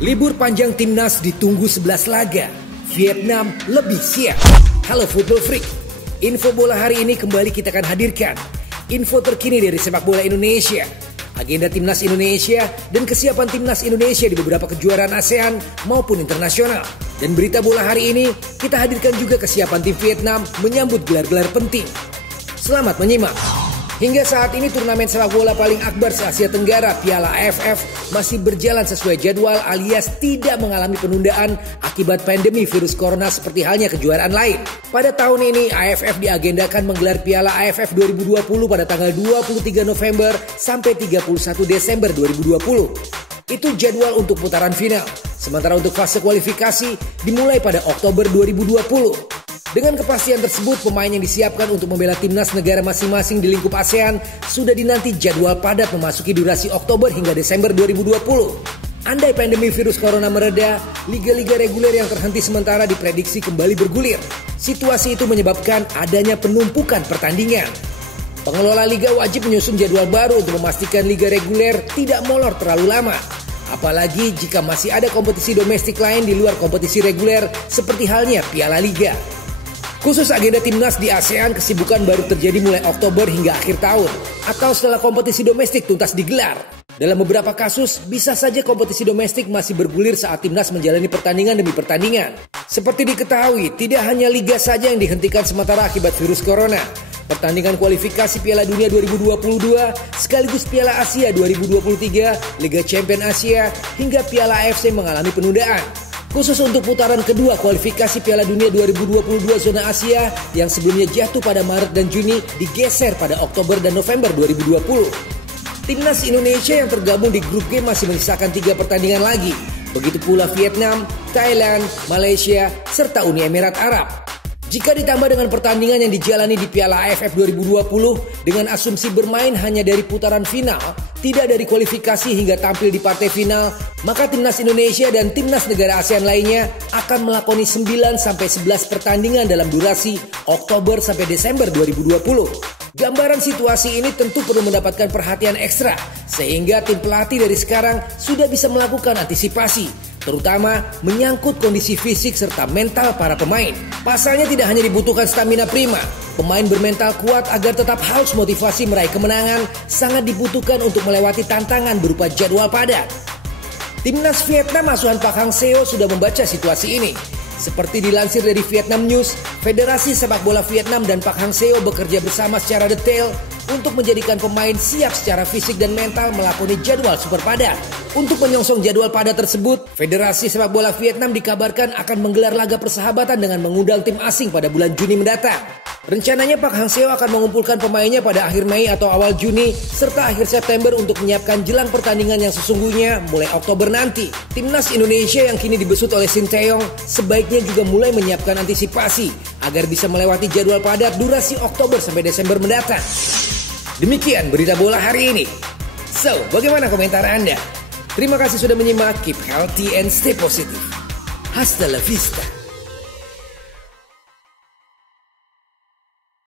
Libur panjang timnas ditunggu 11 laga. Vietnam lebih siap. Halo Football Freak. Info bola hari ini kembali kita akan hadirkan. Info terkini dari sepak bola Indonesia. Agenda timnas Indonesia dan kesiapan timnas Indonesia di beberapa kejuaraan ASEAN maupun internasional. Dan berita bola hari ini kita hadirkan juga kesiapan tim Vietnam menyambut gelar-gelar penting. Selamat menyimak. Hingga saat ini turnamen sepak bola paling akbar se-Asia Tenggara Piala AFF masih berjalan sesuai jadwal alias tidak mengalami penundaan akibat pandemi virus corona seperti halnya kejuaraan lain. Pada tahun ini AFF diagendakan menggelar Piala AFF 2020 pada tanggal 23 November sampai 31 Desember 2020. Itu jadwal untuk putaran final. Sementara untuk fase kualifikasi dimulai pada Oktober 2020. Dengan kepastian tersebut, pemain yang disiapkan untuk membela timnas negara masing-masing di lingkup ASEAN sudah dinanti jadwal padat memasuki durasi Oktober hingga Desember 2020. Andai pandemi virus corona mereda, liga-liga reguler yang terhenti sementara diprediksi kembali bergulir. Situasi itu menyebabkan adanya penumpukan pertandingan. Pengelola liga wajib menyusun jadwal baru untuk memastikan liga reguler tidak molor terlalu lama. Apalagi jika masih ada kompetisi domestik lain di luar kompetisi reguler seperti halnya Piala Liga. Khusus agenda timnas di ASEAN, kesibukan baru terjadi mulai Oktober hingga akhir tahun atau setelah kompetisi domestik tuntas digelar. Dalam beberapa kasus, bisa saja kompetisi domestik masih bergulir saat timnas menjalani pertandingan demi pertandingan. Seperti diketahui, tidak hanya liga saja yang dihentikan sementara akibat virus corona. Pertandingan kualifikasi Piala Dunia 2022, sekaligus Piala Asia 2023, Liga Champions Asia, hingga Piala AFC mengalami penundaan. Khusus untuk putaran kedua kualifikasi Piala Dunia 2022 zona Asia yang sebelumnya jatuh pada Maret dan Juni digeser pada Oktober dan November 2020. Timnas Indonesia yang tergabung di grup G masih menyisakan 3 pertandingan lagi. Begitu pula Vietnam, Thailand, Malaysia, serta Uni Emirat Arab. Jika ditambah dengan pertandingan yang dijalani di Piala AFF 2020 dengan asumsi bermain hanya dari putaran final, tidak dari kualifikasi hingga tampil di partai final, maka timnas Indonesia dan timnas negara ASEAN lainnya akan melakoni 9-11 pertandingan dalam durasi Oktober sampai Desember 2020. Gambaran situasi ini tentu perlu mendapatkan perhatian ekstra, sehingga tim pelatih dari sekarang sudah bisa melakukan antisipasi, terutama menyangkut kondisi fisik serta mental para pemain. Pasalnya tidak hanya dibutuhkan stamina prima, pemain bermental kuat agar tetap haus motivasi meraih kemenangan sangat dibutuhkan untuk melewati tantangan berupa jadwal padat. Timnas Vietnam asuhan Park Hang-seo sudah membaca situasi ini. Seperti dilansir dari Vietnam News, Federasi Sepak Bola Vietnam dan Park Hang-seo bekerja bersama secara detail untuk menjadikan pemain siap secara fisik dan mental melakoni jadwal super padat. Untuk menyongsong jadwal padat tersebut, Federasi Sepak Bola Vietnam dikabarkan akan menggelar laga persahabatan dengan mengundang tim asing pada bulan Juni mendatang. Rencananya Park Hang-seo akan mengumpulkan pemainnya pada akhir Mei atau awal Juni serta akhir September untuk menyiapkan jelang pertandingan yang sesungguhnya mulai Oktober nanti. Timnas Indonesia yang kini dibesut oleh Sinteyong sebaiknya juga mulai menyiapkan antisipasi agar bisa melewati jadwal padat durasi Oktober sampai Desember mendatang. Demikian berita bola hari ini. So, bagaimana komentar Anda? Terima kasih sudah menyimak. Keep healthy and stay positive. Hasta la vista.